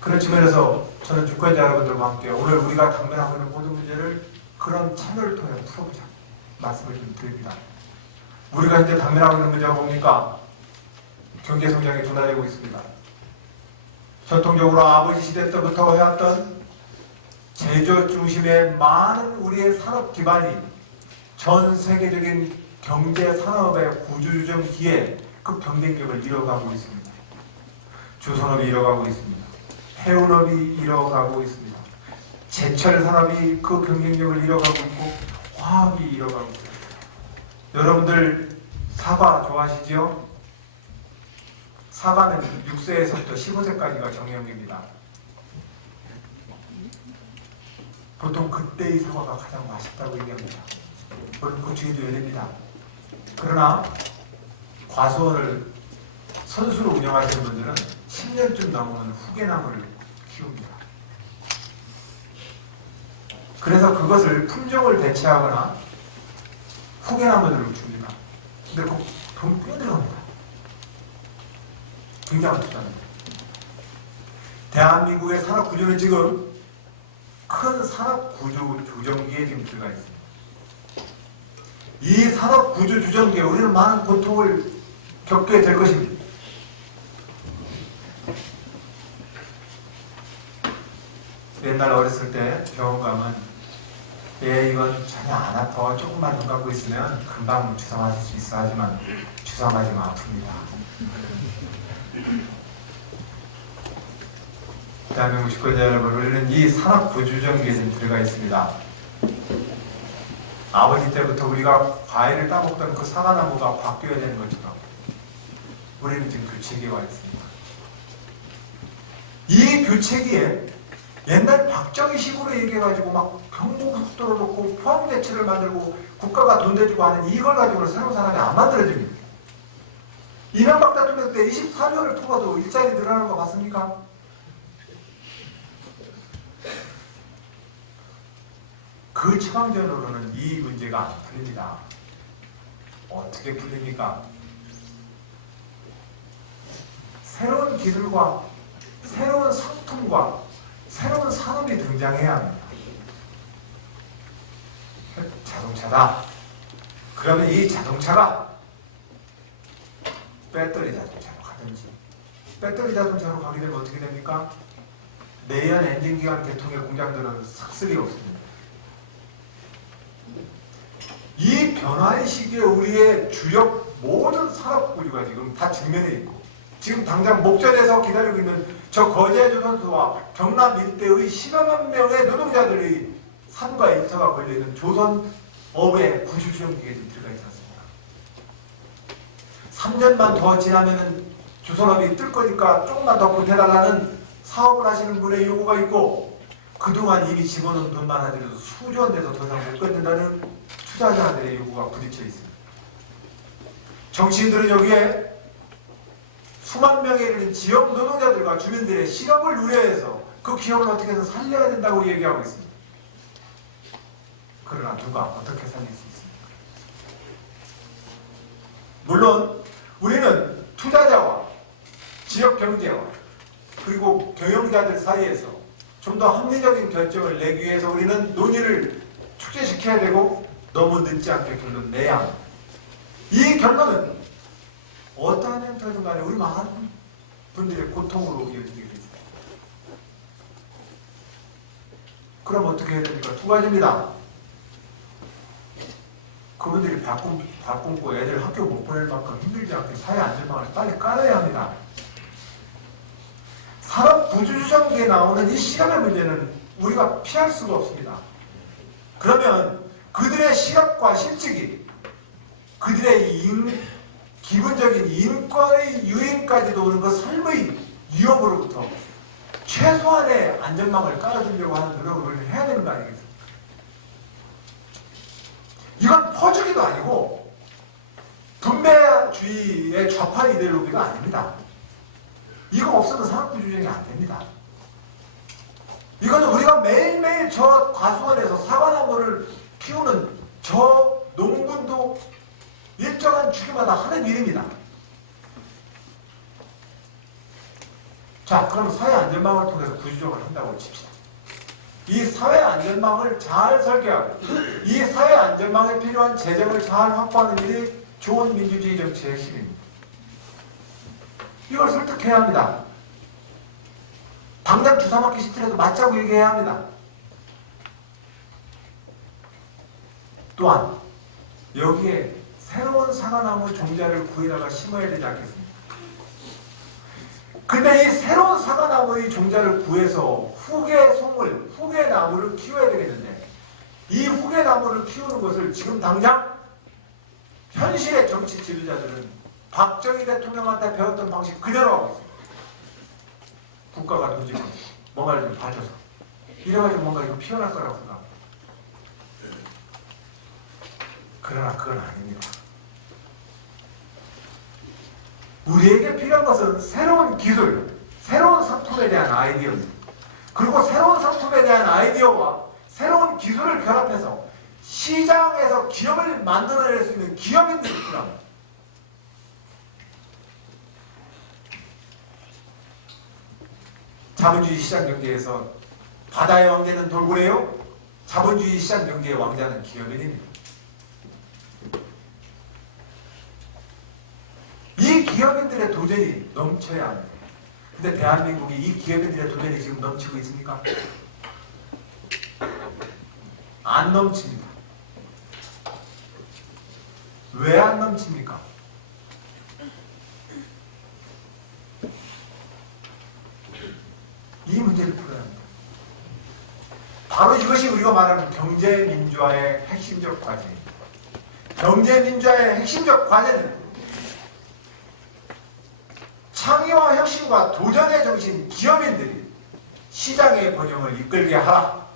그런 측면에서 저는 주권자 여러분들과 함께 오늘 우리가 당면하고 있는 모든 문제를 그런 참여를 통해 풀어보자 말씀을 좀 드립니다. 우리가 현재 당면하고 있는 문제가 뭡니까? 경제성장이 둔화되고 있습니다. 전통적으로 아버지 시대 때부터 해왔던 제조 중심의 많은 우리의 산업 기반이 전 세계적인 경제 산업의 구조조정 기에 그 경쟁력을 잃어가고 있습니다. 조선업이 잃어가고 있습니다. 해운업이 잃어가고 있습니다. 제철 산업이 그 경쟁력을 잃어가고 있고 화학이 잃어가고 있습니다. 여러분들 사과 좋아하시죠? 사과는 6세에서부터 15세까지가 정형입니다. 보통 그때의 사과가 가장 맛있다고 얘기합니다. 물론 그 주위도 열립니다. 그러나 과수원을 선수로 운영하시는 분들은 10년쯤 넘으면 후계나무를 키웁니다. 그래서 그것을 품종을 대체하거나 후계나무들을 줍니다. 근데 그 돈 꽤 들어갑니다. 굉장한 투자입니다. 대한민국의 산업 구조는 지금 큰 산업 구조 조정기에 지금 들어가 있습니다. 이 산업 구조 조정기에 우리는 많은 고통을 겪게 될 것입니다. 옛날 어렸을 때 병원 가면 이건 전혀 안 아파. 조금만 눈 감고 있으면 금방 주사 맞을 수 있어. 하지만 주사 맞으면 아픕니다. 대한민국 식구자 여러분, 우리는 이 산업 구조정기에 좀 들어가 있습니다. 아버지 때부터 우리가 과일을 따먹던 그 사과나무가 바뀌어야 되는 것처럼 우리는 지금 교체기에 와 있습니다. 이 교체기에 옛날 박정희식으로 얘기해가지고 막 경부고속도로 놓고 포항대체를 만들고 국가가 돈 대주고 하는 이걸 가지고는 새로운 산업이 안 만들어집니다. 이명박 대통령 때 24년을 투어도 일자리 늘어나는 거 봤습니까? 그 처방전으로는 이 문제가 안 풀립니다. 어떻게 풀립니까? 새로운 기술과 새로운 상품과 새로운 산업이 등장해야 합니다. 자동차다. 그러면 이 자동차가 배터리 자동차로 가든지, 배터리 자동차로 가게 되면 어떻게 됩니까? 내연 엔진기관 계통의 공장들은 삭슬이 없습니다. 이 변화의 시기에 우리의 주력 모든 산업 구조가 지금 다 직면해 있고, 지금 당장 목전에서 기다리고 있는 저 거제주 선수와 경남 일대의 10여만 명의 노동자들의 삶과 일터가 걸려있는 조선업의 구조조정기에 들어가 있지 않습니까? 3년만 더 지나면 조선업이 뜰 거니까 조금만 더 보태달라는 사업을 하시는 분의 요구가 있고, 그동안 이미 집어넣은 돈만 하더라도 수조 원 내서 더 이상 못 걷는다는 투자자들의 요구가 부딪혀 있습니다. 정치인들은 여기에 수만 명에 이르는 지역 노동자들과 주민들의 실업을 우려해서 그 기업을 어떻게 해서 살려야 된다고 얘기하고 있습니다. 그러나 누가 어떻게 살릴 수 있습니까? 물론 우리는 투자자와 지역 경제와 그리고 경영자들 사이에서 좀 더 합리적인 결정을 내기 위해서 우리는 논의를 축제시켜야 되고, 너무 늦지 않게 결론 내야 합니다. 이 결론은 어떠한 형태든 간에 우리 많은 분들의 고통으로 이어지게 됩니다. 그럼 어떻게 해야 됩니까? 두 가지입니다. 그분들이 밥 굶고 애들 학교 못 보낼 만큼 힘들지 않게 사회 안전망을 빨리 깔아야 합니다. 산업 구조조정기에 나오는 이 실업의 문제는 우리가 피할 수가 없습니다. 그러면 그들의 실업과 실직이 그들의 기본적인 인권의 유인까지도 오는 그 삶의 위협으로부터 최소한의 안전망을 깔아주려고 하는 노력을 해야 되는 거 아니겠습니까? 이건 퍼주기도 아니고 분배주의의 좌파 이데올로기가 아닙니다. 이거 없어도 산업구조조정이 안 됩니다. 이거는 우리가 매일매일 저 과수원에서 사과나무를 키우는 저 농분도 일정한 주기마다 하는 일입니다. 자, 그럼 사회 안전망을 통해서 구조조정을 한다고 칩시다. 이 사회 안전망을 잘 설계하고 이 사회 안전망에 필요한 재정을 잘 확보하는 일이 좋은 민주주의 정치의 핵심입니다. 이걸 설득해야 합니다. 당장 주사 맞기 싫더라도 맞자고 얘기해야 합니다. 또한 여기에 새로운 사과나무 종자를 구해다가 심어야 되지 않겠습니까? 근데 이 새로운 사과나무의 종자를 구해서 후계나무를 키워야 되겠는데, 이 후계나무를 키우는 것을 지금 당장 현실의 정치 지도자들은 박정희 대통령한테 배웠던 방식 그대로 하고 있습니다. 국가가 돈 주고 뭔가를 좀 봐줘서 이래가지고 뭔가 이거 피어날 거라고 생각합니다. 그러나 그건 아닙니다. 우리에게 필요한 것은 새로운 기술, 새로운 상품에 대한 아이디어입니다. 그리고 새로운 상품에 대한 아이디어와 새로운 기술을 결합해서 시장에서 기업을 만들어낼 수 있는 기업인들이 필요합니다. 자본주의 시장경제에서 바다의 왕자는 돌고래요. 자본주의 시장경제의 왕자는 기업인입니다. 기업인들의 도전이 넘쳐야 합니다. 근데 대한민국이 이 기업인들의 도전이 지금 넘치고 있습니까? 안 넘칩니다. 왜 안 넘칩니까? 이 문제를 풀어야 합니다. 바로 이것이 우리가 말하는 경제민주화의 핵심적 과제입니다. 경제민주화의 핵심적 과제는 창의와 혁신과 도전의 정신 기업인들이 시장의 번영을 이끌게 하라.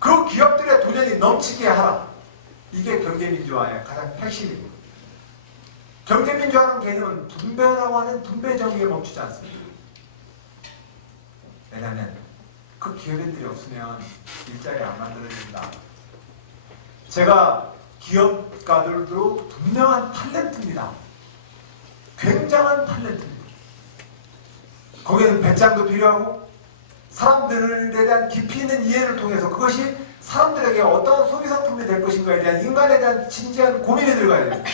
그 기업들의 도전이 넘치게 하라. 이게 경제민주화의 가장 핵심입니다. 경제민주화라는 개념은 분배라고 하는 분배정의에 멈추지 않습니다. 왜냐하면 그 기업인들이 없으면 일자리 안 만들어집니다. 제가 기업가들도 분명한 탤런트입니다. 굉장한 탤런트입니다. 거기에는 배짱도 필요하고 사람들에 대한 깊이 있는 이해를 통해서 그것이 사람들에게 어떠한 소비상품이 될 것인가에 대한 인간에 대한 진지한 고민이 들어가야 됩니다.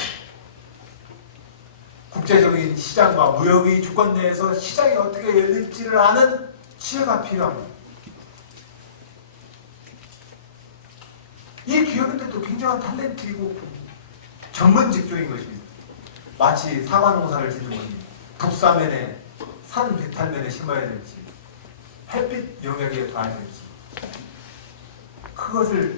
국제적인 시장과 무역의 주권 내에서 시장이 어떻게 열릴지를 아는 지혜가 필요합니다. 이 기업인들도 굉장한 탤런트이고 전문 직종인 것입니다. 마치 사과 농사를 짓는 분이 북사면에 산 비탈면에 심어야 될지 햇빛 영역에 둬야 될지 그것을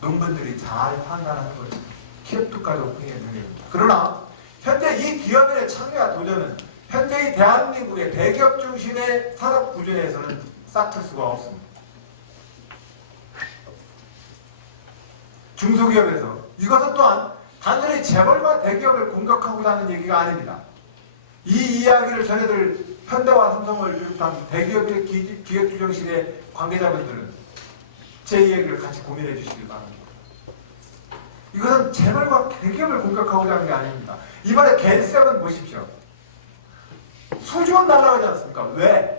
농민들이 잘 판단하는 것이 기업도까지 오픈해야 됩니다. 그러나 현재 이 기업인의 창의와 도전은 현재의 대한민국의 대기업 중심의 산업 구조 내에서는 싹틀 수가 없습니다. 중소기업에서 이것은 또한 단순히 재벌과 대기업을 공격하고자 하는 얘기가 아닙니다. 이 이야기를 전해들 현대와 삼성을 비롯한 대기업의 기획규정실의 관계자분들은 제 이야기를 같이 고민해 주시길 바랍니다. 이것은 재벌과 대기업을 공격하고자 하는 게 아닙니다. 이번에 겐셉은 보십시오. 수조원 날아가지 않습니까? 왜?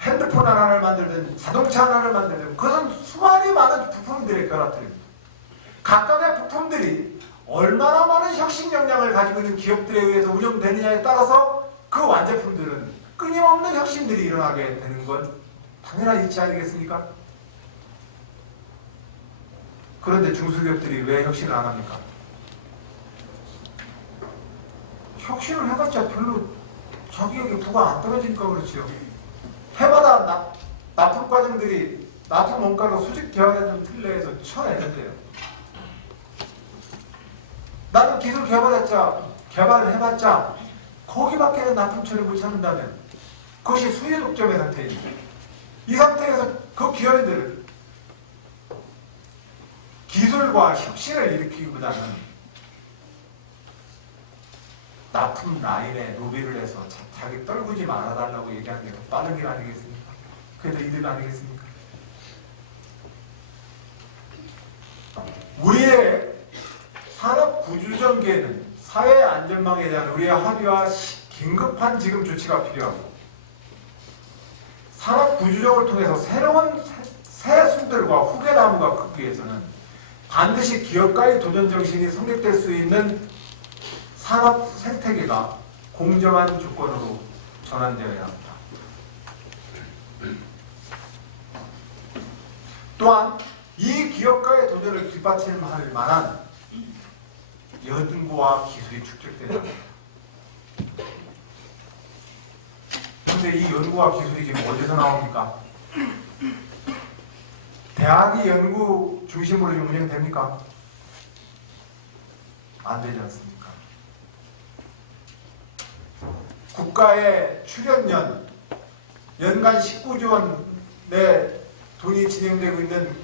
핸드폰 하나를 만들든 자동차 하나를 만들든 그것은 수많이 많은 부품들의 결합들입니다. 각각의 부품들이 얼마나 많은 혁신 역량을 가지고 있는 기업들에 의해서 운영되느냐에 따라서 그 완제품들은 끊임없는 혁신들이 일어나게 되는 건 당연한 이치 아니겠습니까? 그런데 중소기업들이 왜 혁신을 안 합니까? 혁신을 해봤자 별로 자기에게 부가 안 떨어지니까 그렇지요. 해마다 납품 과정들이 납품 원가가 수직 대화되는 틀내에서 쳐내는데요. 나는 기술 개발을 해봤자 거기밖에 납품 처리 못 찾는다면 그것이 수혜 독점의 상태입니다. 이 상태에서 그 기업인들은 기술과 혁신을 일으키기보다는 납품 라인에 노비를 해서 자기 떨구지 말아달라고 얘기하는 게 더 빠른 길 아니겠습니까? 그게 더 이득 아니겠습니까? 우리의 산업 구조전개는 사회 안전망에 대한 우리의 합의와 긴급한 지금 조치가 필요하고 산업 구조정을 통해서 새로운 새 순들과 후계나무가 크기 위해서는 반드시 기업가의 도전 정신이 성립될 수 있는 산업 생태계가 공정한 조건으로 전환되어야 합니다. 또한 이 기업가의 도전을 뒷받침할 만한 연구와 기술이 축적되어야 합니다. 그런데 이 연구와 기술이 지금 어디서 나옵니까? 대학이 연구 중심으로 운영됩니까? 안 되지 않습니까? 국가의 출연연, 연간 19조 원의 돈이 진행되고 있는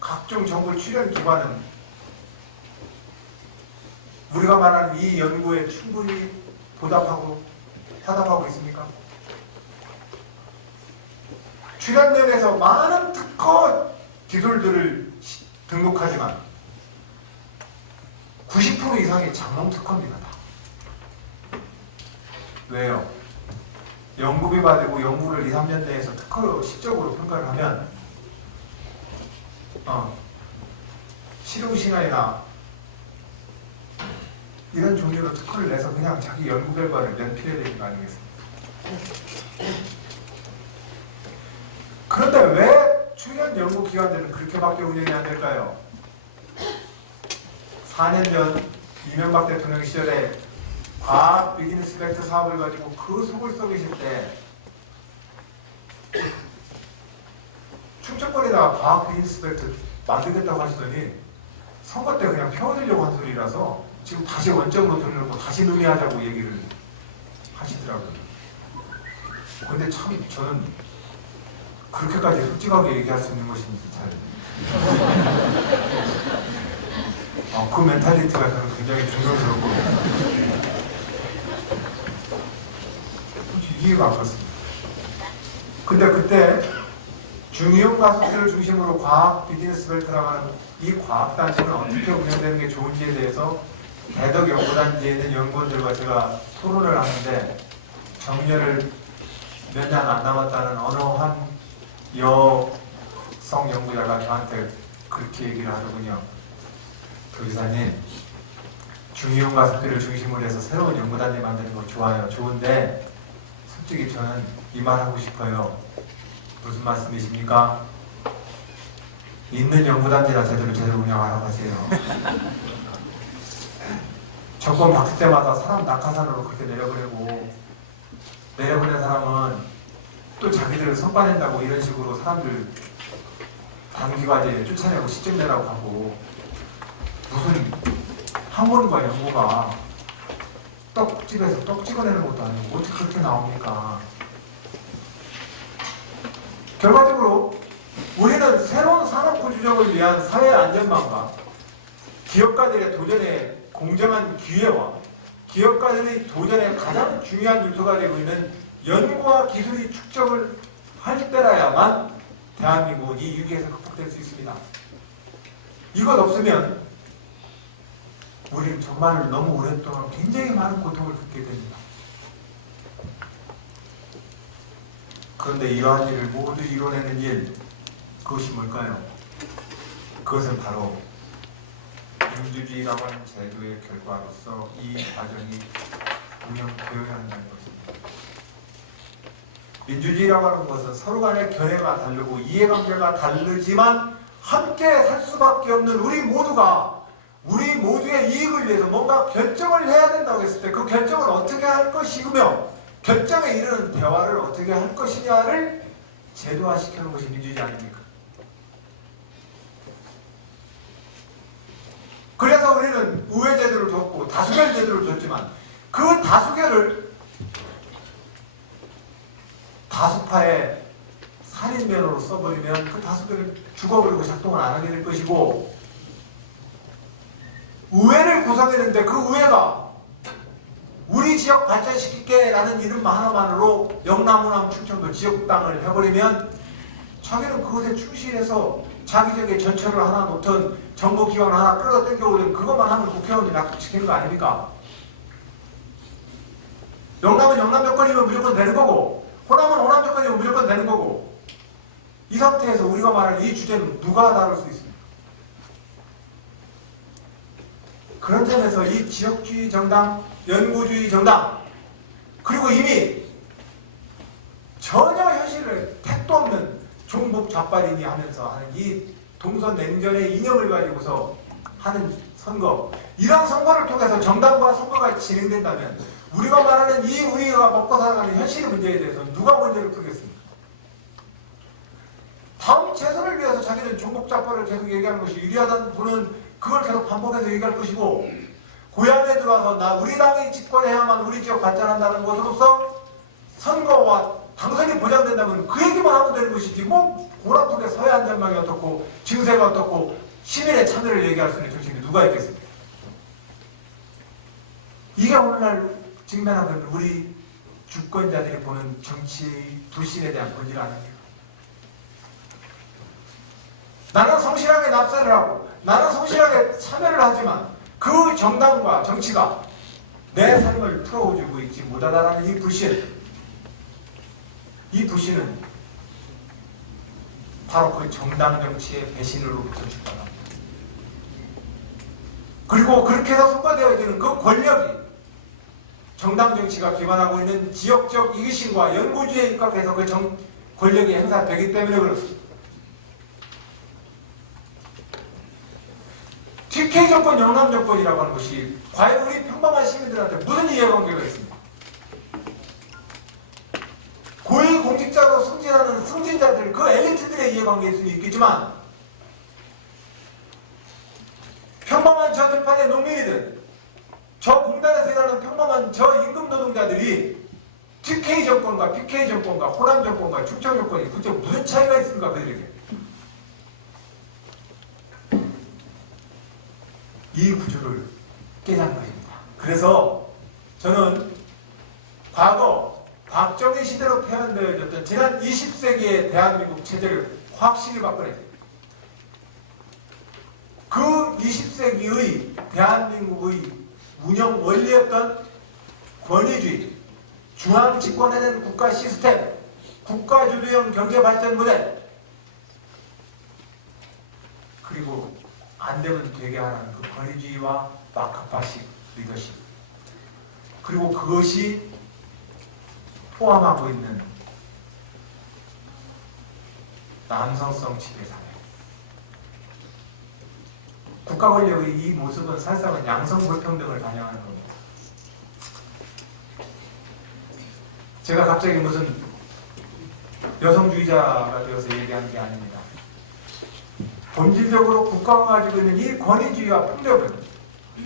각종 정부 출연 기관은 우리가 말하는 이 연구에 충분히 보답하고 화답하고 있습니까? 출연연에서 많은 특허 기술들을 등록하지만 90% 이상이 장롱 특허입니다. 다. 왜요? 연구비 받고 연구를 2, 3년 내에서 특허로 시적으로 평가를 하면 실용시간이나 이런 종류로 특허를 내서 그냥 자기 연구 결과를 면피해야 되는 거 아니겠습니까? 그런데 왜 출연 연구기관들은 그렇게밖에 운영이 안 될까요? 4년 전 이명박 대통령 시절에 과학 비즈니스 팩트 사업을 가지고 그 속을 썩이실 때 충청권에다가 과학 비즈니스 팩트 만들겠다고 하시더니 선거 때 그냥 펴드리려고 한 소리라서 지금 다시 원점으로 돌려놓고 다시 논의하자고 얘기를 하시더라고요. 근데 참 저는 그렇게까지 솔직하게 얘기할 수 있는 것인지 잘 그 멘탈리티가 저는 굉장히 존경스럽고 이해가 안 갔습니다. 근데 그때 중의용 가속기를 중심으로 과학 비즈니스 벨트라고 하는 이 과학단체는 어떻게 운영되는 게 좋은지에 대해서 대덕 연구단지에 있는 연구원들과 제가 토론을 하는데 정년을 몇 년 안 남았다는 어느 한 여성 연구자가 저한테 그렇게 얘기를 하더군요. 교수님, 중의용 가속기를 중심으로 해서 새로운 연구단지 만드는 거 좋아요. 좋은데 솔직히 저는 이 말 하고 싶어요. 무슨 말씀이십니까? 있는 연구단지나 제대로 운영하라고 하세요. 정권 바뀔 때마다 사람 낙하산으로 그렇게 내려보내고 내려보낸 사람은 또 자기들을 선반낸다고 이런 식으로 사람들 단기과제에 쫓아내고 시점 내라고 하고 무슨 학문과 연구가 떡집에서 떡 찍어내는 것도 아니고 어떻게 그렇게 나옵니까? 결과적으로 우리는 새로운 산업 구조적을 위한 사회 안전망과 기업가들의 도전에 공정한 기회와 기업가들의 도전에 가장 중요한 요소가 되고 있는 연구와 기술이 축적을 할 때라야만 대한민국은 이 위기에서 극복될 수 있습니다. 이것 없으면 우리는 정말 너무 오랫동안 굉장히 많은 고통을 겪게 됩니다. 그런데 이러한 일을 모두 이뤄내는 일, 그것이 뭘까요? 그것은 바로 민주주의라고 하는 제도의 결과로서 이 과정이 운영되어야 한다는 것입니다. 민주주의라고 하는 것은 서로 간의 견해가 다르고 이해관계가 다르지만 함께 살 수밖에 없는 우리 모두의 이익을 위해서 뭔가 결정을 해야 된다고 했을 때 그 결정을 어떻게 할 것이며 결정에 이르는 대화를 어떻게 할 것이냐를 제도화시키는 것이 민주주의 아닙니까? 그래서 우리는 우회제도를 뒀고 다수결 제도를 뒀지만 그 다수결을 다수파의 살인면허로 써버리면 그 다수결은 죽어버리고 작동을 안 하게 될 것이고 우회를 구성했는데 그 우회가 우리 지역 발전시킬게 라는 이름 하나만으로 영남, 호남, 충청도 지역당을 해버리면 자기는 그것에 충실해서 자기적인 전철을 하나 놓든 정보기관을 하나 끌어당겨오든 그것만 하면 국회의원이 납득시키는 거 아닙니까? 영남은 영남 조건이면 무조건 되는 거고 호남은 호남 조건이면 무조건 되는 거고 이 상태에서 우리가 말하는 이 주제는 누가 다룰 수 있습니까? 그런 점에서 이 지역주의 정당, 연구주의 정당 그리고 이미 전혀 현실을 택도 없는 종북 좌빨이니 하면서 하는 이 동선 냉전의 이념을 가지고서 하는 선거 이런 선거를 통해서 정당과 선거가 진행된다면 우리가 말하는 우리가 먹고 살아가는 현실의 문제에 대해서 누가 문제를 풀겠습니까? 다음 재선을 위해서 자기는 종북 좌빨을 계속 얘기하는 것이 유리하다는 분은 그걸 계속 반복해서 얘기할 것이고 고향에 들어와서 우리 당이 집권해야만 우리 지역 발전한다는 것으로서 선거와 당선이 보장된다면 그 얘기만 하면 되는 것이지 뭐 고라프게 사회 안전망이 어떻고 증세가 어떻고 시민의 참여를 얘기할 수 있는 정치인이 누가 있겠습니까? 이게 오늘날 직면하는 우리 주권자들이 보는 정치 불신에 대한 본질 아닙니까? 나는 성실하게 납세를 하고 나는 성실하게 참여를 하지만 그 정당과 정치가 내 삶을 풀어주고 있지 못하다는 이 불신 이 불신은 바로 그 정당 정치의 배신으로부터 출발합니다. 그리고 그렇게 해서 선거되어지는 그 권력이 정당 정치가 기반하고 있는 지역적 이기심과 연구주의에 입각해서 그 권력이 행사되기 때문에 그렇습니다. TK 정권, 영남 정권이라고 하는 것이 과연 우리 평범한 시민들한테 무슨 이해관계가 있습니까? 고위공직자로 승진하는 승진자들, 그 엘리트들의 이해관계일 수는 있겠지만 평범한 저 들판의 농민이든 저 공단에서 일하는 평범한 저 임금 노동자들이 TK 정권과 PK 정권과 호남 정권과 충청 정권이 그때 무슨 차이가 있습니까? 그들에게. 이 구조를 깨자는 것입니다. 그래서 저는 과거 박정희 시대로 표현되어졌던 지난 20세기의 대한민국 체제를 확실히 바꿔내야 됩니다. 그 20세기의 대한민국의 운영 원리였던 권위주의, 중앙 집권에 대한 국가 시스템, 국가주도형 경제발전 모델, 그리고 안 되면 되게 하는 그 권위주의와 마크파식 리더십, 그리고 그것이 포함하고 있는 남성성 지배사회. 국가 권력의 이 모습은 사실상은 양성 불평등을 반영하는 겁니다. 제가 갑자기 무슨 여성주의자가 되어서 얘기하는 게 아닙니다. 본질적으로 국가가 가지고 있는 이 권위주의와 폭력은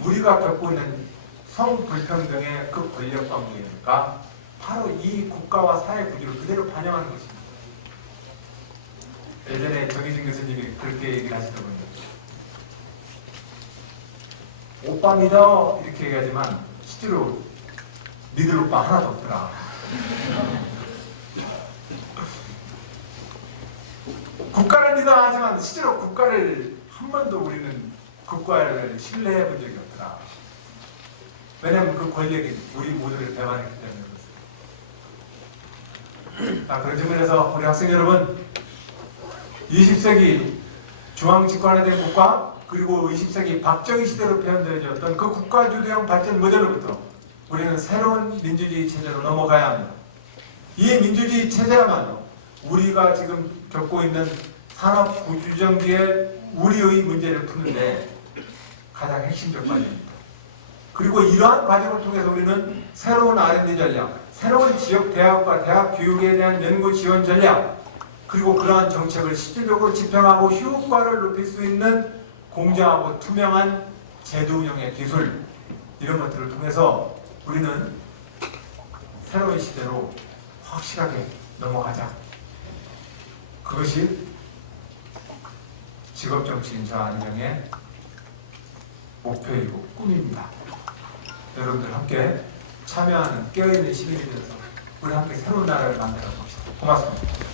우리가 겪고 있는 성불평등의 그 권력 관계가 바로 이 국가와 사회 구조를 그대로 반영하는 것입니다. 예전에 정희진 교수님이 그렇게 얘기를 하시더군요. 오빠 믿어 이렇게 얘기하지만 실제로 믿을 오빠 하나도 없더라. 국가를 믿어 하지만 실제로 국가를 한 번도 우리는 국가를 신뢰해 본 적이 없더라. 왜냐하면 그 권력이 우리 모두를 배반했기 때문에 그렇습니다. 그런 측면에서 우리 학생 여러분, 20세기 중앙 집권에 대한 국가, 그리고 20세기 박정희 시대로 표현되어졌던 그 국가주도형 발전 모델로부터 우리는 새로운 민주주의 체제로 넘어가야 합니다. 이 민주주의 체제야말로 우리가 지금 겪고 있는 산업 구조정비의 우리의 문제를 푸는데 가장 핵심적 과정입니다. 그리고 이러한 과정을 통해서 우리는 새로운 R&D 전략, 새로운 지역 대학과 대학 교육에 대한 연구 지원 전략, 그리고 그러한 정책을 실질적으로 집행하고 효과를 높일 수 있는 공정하고 투명한 제도 운영의 기술, 이런 것들을 통해서 우리는 새로운 시대로 확실하게 넘어가자. 그것이 직업정치인 저 안정의 목표이고 꿈입니다. 여러분들 함께 참여하는 깨어있는 시민이 되어서 우리 함께 새로운 나라를 만들어 봅시다. 고맙습니다.